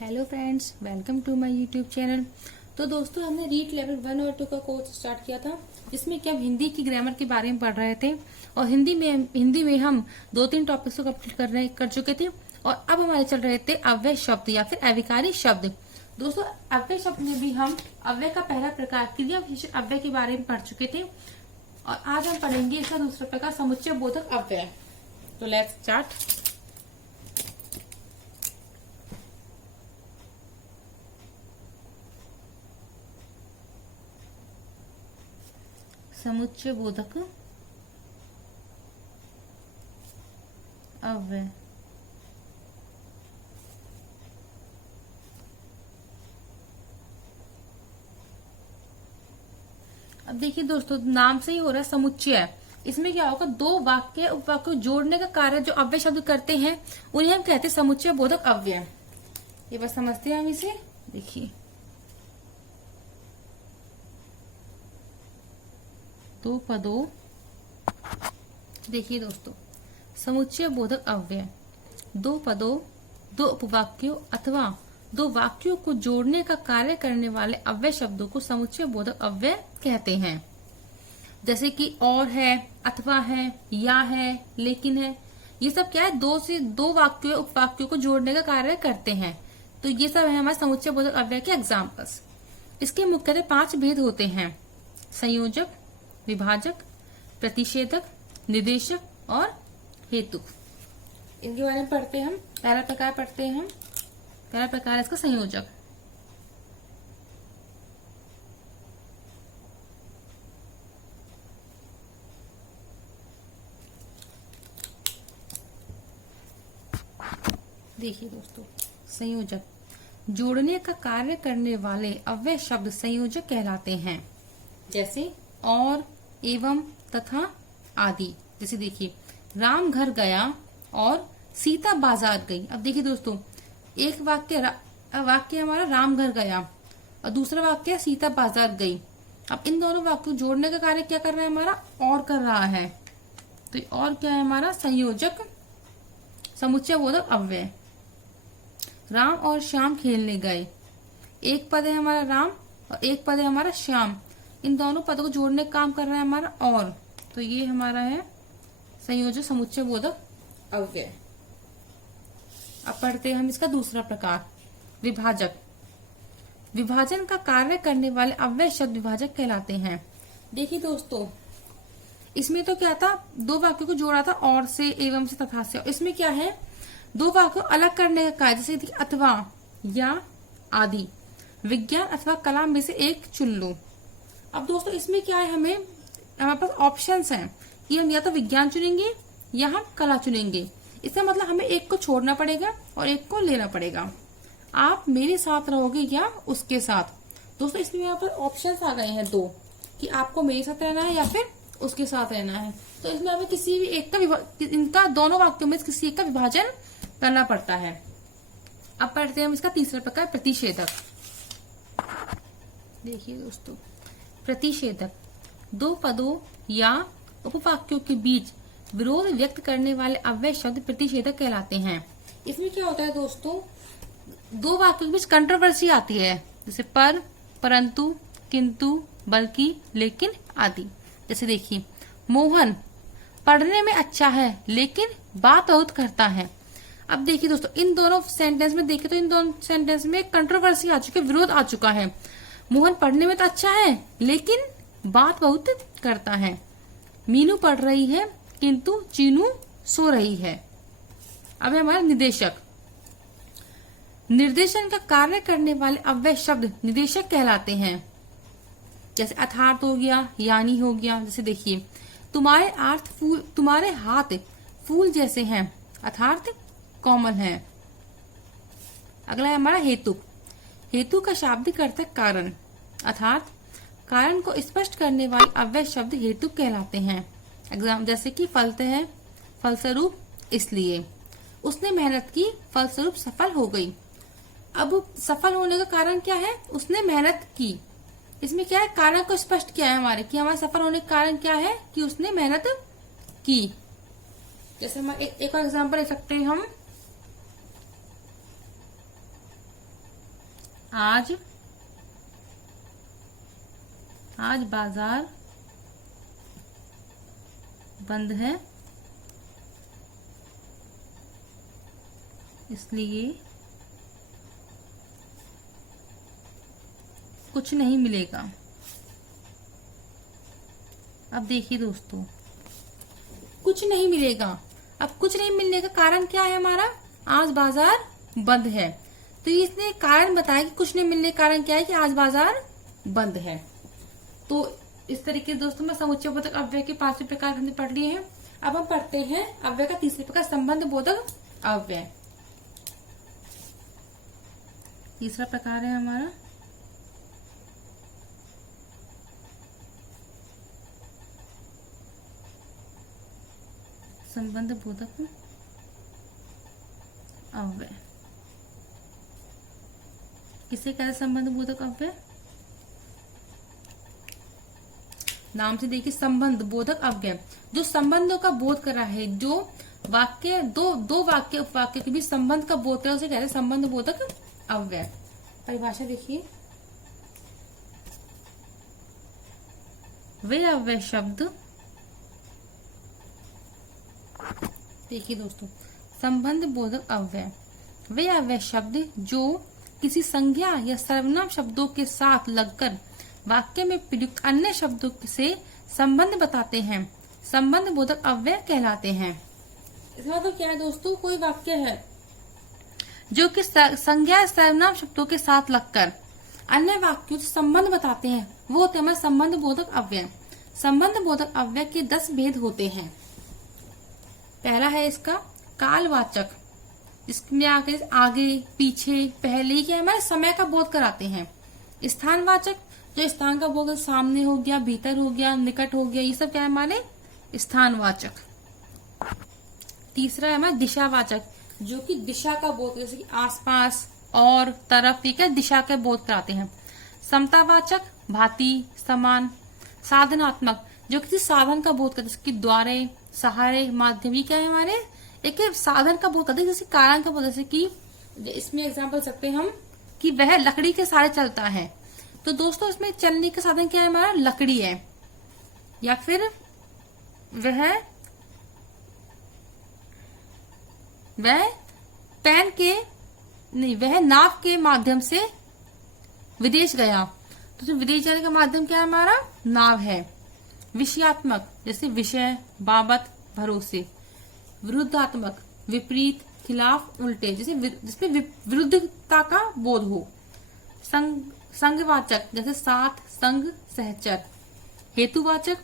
Hello friends, welcome to my YouTube channel. तो दोस्तों, हमने रीड लेवल 1 और 2 का कोर्स स्टार्ट किया था, जिसमें कि हम हिंदी की ग्रामर के बारे में पढ़ रहे थे। और हिंदी में हम 2-3 टॉपिक्स को कंप्लीट कर चुके थे। और अब हमारे चल रहे थे अव्यय शब्द या फिर अविकारी शब्द। दोस्तों, अव्यय शब्द में भी हम अव्यय का पहला प्रकार क्रिया विशेषण अव्यय के बारे में पढ़ चुके थे। और आज हम पढ़ेंगे इसका दूसरा प्रकार समुच्चय बोधक अव्यय। तो लेट्स स्टार्ट। समुच्चय बोधक अव्यय। अब देखिए दोस्तों, नाम से ही हो रहा है समुच्चय। इसमें क्या होगा, दो वाक्य उपवाक्य जोड़ने का कार्य जो अव्यय शब्द करते हैं उन्हें हम कहते हैं समुच्चय बोधक अव्यय। ये बस समझते हैं हम इसे। देखिए, दो पदों, देखिए दोस्तों, समुच्चय बोधक अव्यय दो पदों, दो उपवाक्यों अथवा दो वाक्यों को जोड़ने का कार्य करने वाले अव्यय शब्दों को समुच्चय बोधक अव्यय कहते हैं। जैसे कि और है, अथवा है, या है, लेकिन है, ये सब क्या है, दो वाक्यों उपवाक्यों को जोड़ने का कार्य करते हैं। तो ये सब है हमारे समुच्चय बोधक अव्यय के एग्जाम्पल्स। इसके मुख्यतः 5 भेद होते हैं: संयोजक, विभाजक, प्रतिषेधक, निर्देशक और हेतुक। इनके बारे में पढ़ते हैं हम। पहला प्रकार पढ़ते हैं हम। पहला प्रकार है इसका संयोजक। देखिए दोस्तों, संयोजक जोड़ने का कार्य करने वाले अव्यय शब्द संयोजक कहलाते हैं। जैसे और, एवं, तथा आदि। जैसे देखिए, राम घर गया और सीता बाजार गई। अब देखिए दोस्तों, एक वाक्य हमारा राम घर गया और दूसरा वाक्य सीता बाजार गई। अब इन दोनों वाक्यों जोड़ने का कार्य क्या कर रहा है हमारा, और कर रहा है। तो और क्या है हमारा, संयोजक समुच्चय बोधक अव्यय। राम और श्याम खेलने गए। एक पद है हमारा राम और एक पद है हमारा श्याम। इन दोनों पदों को जोड़ने का काम कर रहा है हमारा और। तो ये हमारा है संयोजक समुच्चय बोधक अव्यय। अब पढ़ते हैं हम इसका दूसरा प्रकार, विभाजक। विभाजन का कार्य करने वाले अव्यय शब्द विभाजक कहलाते हैं। देखिए दोस्तों, इसमें तो क्या था, दो वाक्यों को जोड़ा था और से, एवं से, तथा से। इसमें क्या है, दो वाक्यों अलग करने का कार्य। जैसे अथवा, या, आदि। विज्ञान अथवा कला में से एक चुन लो। अब दोस्तों, इसमें क्या है, हमारे पास ऑप्शंस हैं कि हम या तो विज्ञान चुनेंगे या हम कला चुनेंगे। इसका मतलब हमें एक को छोड़ना पड़ेगा और एक को लेना पड़ेगा। आप मेरे साथ रहोगे या उसके साथ। दोस्तों, इसमें यहाँ पर ऑप्शंस आ गए हैं दो, कि आपको मेरे साथ रहना है या फिर उसके साथ रहना है। तो इसमें हमें किसी भी एक का इनका दोनों वाक्यों में किसी एक का विभाजन करना पड़ता है। अब पढ़ते हैं हम इसका तीसरा प्रकार, प्रतिषेधक। देखिए दोस्तों, प्रतिषेधक दो पदों या उपवाक्यों के बीच विरोध व्यक्त करने वाले अव्यय शब्द प्रतिषेधक कहलाते हैं। इसमें क्या होता है दोस्तों, दो वाक्यों के बीच कंट्रोवर्सी आती है। जैसे पर, परंतु, किंतु, बल्कि, लेकिन आदि। जैसे देखिए, मोहन पढ़ने में अच्छा है लेकिन बात बहुत करता है। अब देखिए दोस्तों, इन दोनों सेंटेंस में देखिए तो इन दोनों सेंटेंस में कंट्रोवर्सी आ चुकी है, विरोध आ चुका है। मोहन पढ़ने में तो अच्छा है लेकिन बात बहुत करता है। मीनू पढ़ रही है किंतु चीनू सो रही है। अब है हमारा निर्देशक। निर्देशन का कार्य करने वाले अव्यय शब्द निर्देशक कहलाते हैं। जैसे अर्थात हो गया, यानी हो गया। जैसे देखिए, तुम्हारे हाथ फूल जैसे हैं। अर्थात कोमल है। अगला है हमारा हेतुक। हेतु का शाब्दिक अर्थ है कारण। अर्थात कारण को स्पष्ट करने वाले अव्यय शब्द हेतुक कहलाते हैं। एग्जाम जैसे कि फलतः, फलस्वरूप, इसलिए। उसने मेहनत की, फलस्वरूप सफल हो गई। अब सफल होने का कारण क्या है, उसने मेहनत की। इसमें क्या है, कारण को स्पष्ट किया है हमारे, कि हमारे सफल होने का कारण क्या है, कि उसने मेहनत की। जैसे हम एक और एग्जाम्पल ले सकते हैं हम। आज बाजार बंद है, इसलिए कुछ नहीं मिलेगा। अब देखिए दोस्तों, कुछ नहीं मिलेगा। अब कुछ नहीं मिलने का कारण क्या है हमारा? आज बाजार बंद है। तो इसने कारण बताया कि कुछ नहीं मिलने का कारण क्या है कि आज बाजार बंद है। तो इस तरीके से दोस्तों मैं समुच्चय बोधक अव्यय के 5 प्रकार हमने पढ़ लिए हैं। अब हम पढ़ते हैं अव्यय का तीसरे प्रकार संबंध बोधक अव्यय। तीसरा प्रकार है हमारा संबंध बोधक अव्यय। किसे कहते हैं संबंध बोधक अव्यय? नाम से देखिए, संबंध बोधक अव्यय जो संबंधों का बोध कर रहा है, जो वाक्य दो वाक्य उपवाक्य के बीच संबंध का बोध कर रहा है, उसे कहते हैं संबंध बोधक अव्यय। परिभाषा देखिए, वे अव्यय शब्द, देखिए दोस्तों, संबंध बोधक अव्यय वे अव्यय शब्द जो किसी संज्ञा या सर्वनाम शब्दों के साथ लगकर वाक्य में प्रयुक्त अन्य शब्दों से संबंध बताते हैं, संबंध बोधक अव्यय कहलाते हैं। इसका मतलब क्या है दोस्तों? कोई वाक्य है जो कि संज्ञा सर्वनाम शब्दों के साथ लगकर अन्य वाक्यों से संबंध बताते हैं, वो होते हैं संबंध बोधक अव्यय। संबंध बोधक अव्यय के 10 भेद होते हैं। पहला है इसका कालवाचक, इसमें आगे पीछे पहले के हमारे समय का बोध कराते हैं। स्थानवाचक, जो स्थान का बोध, सामने हो गया, भीतर हो गया, निकट हो गया, ये सब क्या है हमारे स्थानवाचक। तीसरा है हमारा दिशावाचक, जो कि दिशा का बोध, जैसे कि आसपास और तरफ, ठीक है, दिशा का बोध कराते हैं। समतावाचक, भांति समान। साधनात्मक, जो किसी साधन का बोध करते हैं, जैसे कि द्वारे, सहारे, माध्यम, ये क्या है हमारे एक साधन का बोध करते हैं, जैसे कारण का बोध, जैसे कि इसमें एग्जाम्पल सकते हैं हम कि वह लकड़ी के सहारे चलता है। तो दोस्तों इसमें चलने का साधन क्या है हमारा? लकड़ी है। या फिर वह नाव के माध्यम से विदेश गया। तो विदेश जाने का माध्यम क्या है हमारा? नाव है। विषयात्मक, जैसे विषय, बाबत, भरोसे। विरुद्धात्मक, विपरीत, खिलाफ, उल्टे, जैसे जिसमें विरुद्धता का बोध हो। संगवाचक, जैसे साथ, संग, सहचर। हेतुवाचक,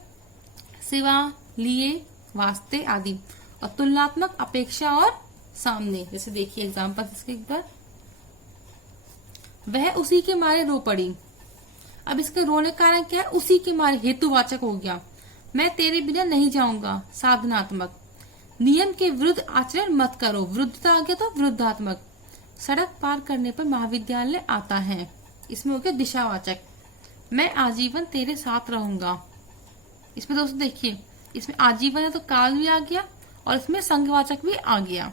सिवा, लिए, वास्ते आदि। और तुलनात्मक, अपेक्षा और सामने। जैसे देखिए एग्जाम्पल इसके एक बार, वह उसी के मारे रो पड़ी। अब इसके रोने का कारण क्या है? उसी के मारे, हेतुवाचक हो गया। मैं तेरे बिना नहीं जाऊंगा, साधनात्मक। नियम के विरुद्ध आचरण मत करो, विरुद्धता आ गया तो विरुद्धात्मक। सड़क पार करने पर महाविद्यालय आता है, इसमें हो गया दिशावाचक। मैं आजीवन तेरे साथ रहूंगा। इसमें दोस्तों देखिए, इसमें आजीवन है तो काल भी आ गया और इसमें संघवाचक भी आ गया।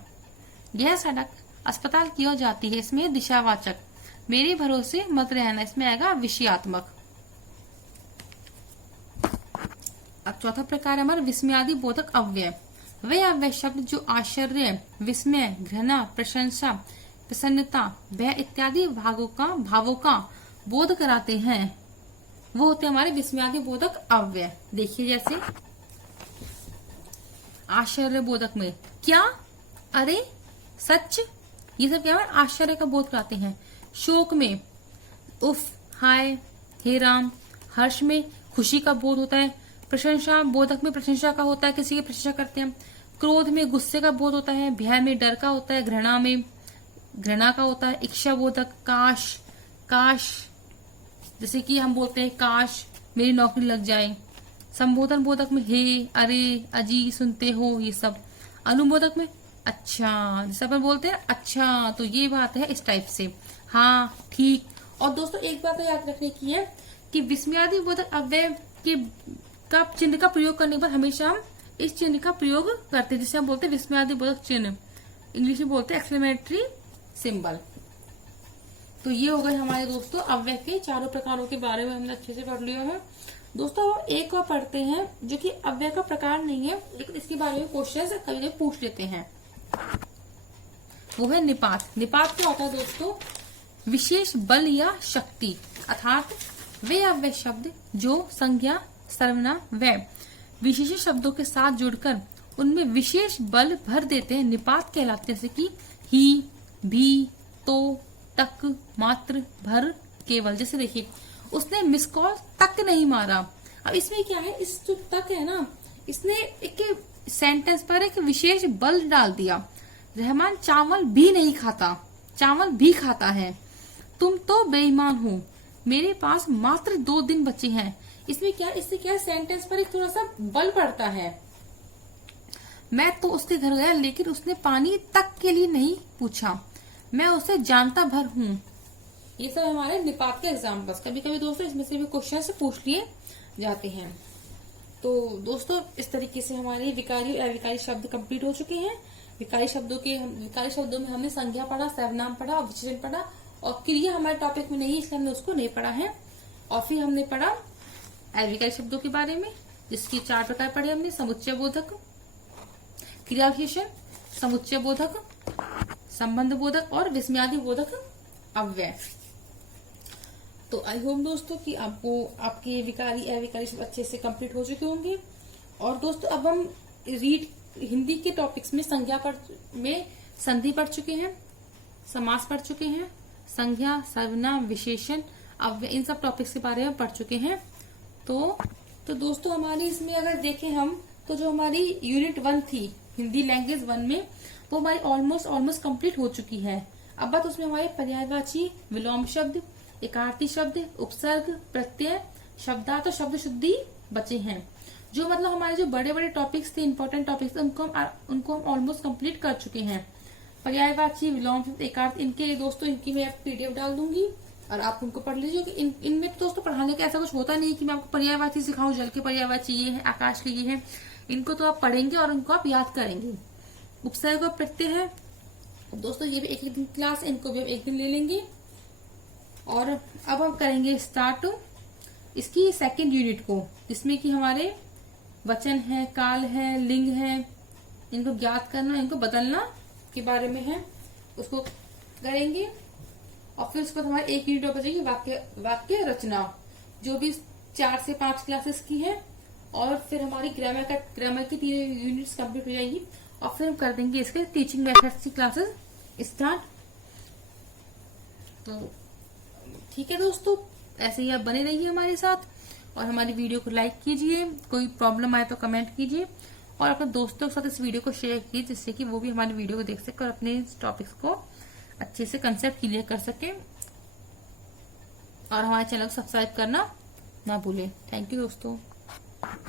यह सड़क अस्पताल की ओर जाती है, इसमें दिशावाचक। मेरे भरोसे मत रहना, इसमें आएगा विषयात्मक। अब चौथा प्रकार है हमारा विस्मयादि बोधक अव्यय। वे अव्यय शब्द जो आश्चर्य, विस्मय, घृणा, प्रशंसा, प्रसन्नता, भय इत्यादि भावों का बोध कराते हैं, वो होते हैं हमारे विस्मयादि बोधक अव्यय। देखिए जैसे आश्चर्य बोधक में क्या, अरे, सच, ये सब क्या है? आश्चर्य का बोध कराते हैं। शोक में उफ, हाय, हे राम। हर्ष में खुशी का बोध होता है। प्रशंसा बोधक में प्रशंसा का होता है, किसी की प्रशंसा करते हैं। क्रोध में गुस्से का बोध होता है। भय में डर का होता है। घृणा में घृणा का होता है। इच्छा बोधक काश, काश, जैसे कि हम बोलते हैं काश मेरी नौकरी लग जाए। संबोधन बोधक में हे, अरे, अजी, सुनते हो, ये सब। अनुबोधक में अच्छा, जैसे अपन बोलते हैं अच्छा, तो ये बात है, इस टाइप से, हाँ, ठीक। और दोस्तों एक बात याद रखने की है कि विस्मयादि बोधक अव्यय का चिन्ह का प्रयोग करने के बाद हमेशा हम इस चिन्ह का प्रयोग करते हैं, जिसे हम बोलते हैं विस्मयादि बोधक चिन्ह। इंग्लिश में बोलते हैं एक्सक्लेमेटरी सिंबल। तो ये हो गए हमारे दोस्तों अव्यय के चारों प्रकारों के बारे में हमने अच्छे से पढ़ लिया है। दोस्तों एक और पढ़ते हैं जो कि अव्यय का प्रकार नहीं है, लेकिन इसके बारे में क्वेश्चन कभी पूछ लेते हैं। वो है निपात। निपात क्या होता है दोस्तों? विशेष बल या शक्ति, अर्थात वे अव्यय शब्द जो संज्ञा, सर्वनाम व विशेष शब्दों के साथ जुड़कर उनमें विशेष बल भर देते हैं, निपात कहलाते हैं। जैसे कि ही, भी, तो, तक, मात्र, भर, केवल। जैसे देखिए उसने मिस कॉल तक नहीं मारा। अब इसमें क्या है, इस जो तक है ना, इसने एक सेंटेंस पर एक विशेष बल डाल दिया। रहमान चावल भी नहीं खाता, चावल भी खाता है। तुम तो बेईमान हो, मेरे पास मात्र 2 दिन बचे हैं। इसमें क्या, इससे क्या सेंटेंस पर एक थोड़ा सा बल पड़ता है। मैं तो उसके घर गया लेकिन उसने पानी तक के लिए नहीं पूछा, मैं उसे जानता भर हूँ। ये सब हमारे निपात के एग्जाम्पल्स। कभी कभी दोस्तों इसमें से भी क्वेश्चन से पूछ लिए जाते हैं। तो दोस्तों इस तरीके से हमारे विकारी और अविकारी शब्द कंप्लीट हो चुके हैं। विकारी शब्दों में हमने संज्ञा पढ़ा, सर्वनाम पढ़ा, विशेषण पढ़ा, और क्रिया हमारे टॉपिक में नहीं, इसलिए हमने उसको नहीं पढ़ा है। और फिर हमने पढ़ा अविकारी शब्दों के बारे में, जिसकी 4 प्रकार पढ़े हमने। समुच्चय बोधक, क्रिया विशेषण, समुच्चय बोधक, संबंध बोधक और विस्मयादि बोधक अव्यय। तो आई होप दोस्तों कि आपको आपके विकारी अविकारी शब्द अच्छे से कंप्लीट हो चुके होंगे। और दोस्तों अब हम हिंदी के टॉपिक्स में संज्ञा में संधि पढ़ चुके हैं, समास पढ़ चुके हैं, संज्ञा, सर्वनाम, विशेषण, अव्यय, इन सब टॉपिक्स के बारे में पढ़ चुके हैं। तो दोस्तों हमारी इसमें अगर देखें हम, तो जो हमारी यूनिट 1 थी हिंदी लैंग्वेज 1 में, वो हमारी ऑलमोस्ट कंप्लीट हो चुकी है। अब बात उसमें हमारे पर्यायवाची, विलोम शब्द, एकार्थी शब्द, उपसर्ग, प्रत्यय, शब्दार्थ और शब्द शुद्धि बचे हैं। जो मतलब हमारे जो बड़े बड़े टॉपिक्स थे, इंपॉर्टेंट टॉपिक्स थे, उनको हम ऑलमोस्ट कंप्लीट कर चुके हैं। पर्यायवाची, विलोम शब्द, एकार्थ, इनके दोस्तों इनकी मैं PDF डाल दूंगी और आप उनको पढ़ लीजिए। इनमें तो दोस्तों पढ़ाने का ऐसा कुछ होता नहीं कि मैं आपको पर्यायवाची सिखाऊं, जल के पर्यायवाची ये है, आकाश के ये है। इनको तो आप पढ़ेंगे और उनको आप याद करेंगे। उपसर्ग और प्रत्यय है दोस्तों, ये भी एक दिन क्लास, इनको भी हम एक दिन ले लेंगे। और अब हम करेंगे स्टार्ट इसकी 2nd यूनिट को, जिसमें कि हमारे वचन है, काल है, लिंग है, इनको ज्ञात करना, इनको बदलना के बारे में है, उसको करेंगे। और फिर उसके बाद हमारी 1 यूनिट और बचेगी वाक्य रचना, जो भी 4 से 5 क्लासेस की है। और फिर हमारी ग्रामर की 3 यूनिट्स कंप्लीट हो जाएंगी। और फिर हम कर देंगे इसके टीचिंग मेथड्स की क्लासेस स्टार्ट। तो ठीक है दोस्तों, ऐसे ही आप बने रहिए हमारे साथ और हमारी वीडियो को लाइक कीजिए। कोई प्रॉब्लम आए तो कमेंट कीजिए और अपने दोस्तों के साथ इस वीडियो को शेयर कीजिए, जिससे कि वो भी हमारी वीडियो को देख सके और अपने टॉपिक्स को अच्छे से कंसेप्ट क्लियर कर सके। और हमारे चैनल को सब्सक्राइब करना ना भूलें। थैंक यू दोस्तों।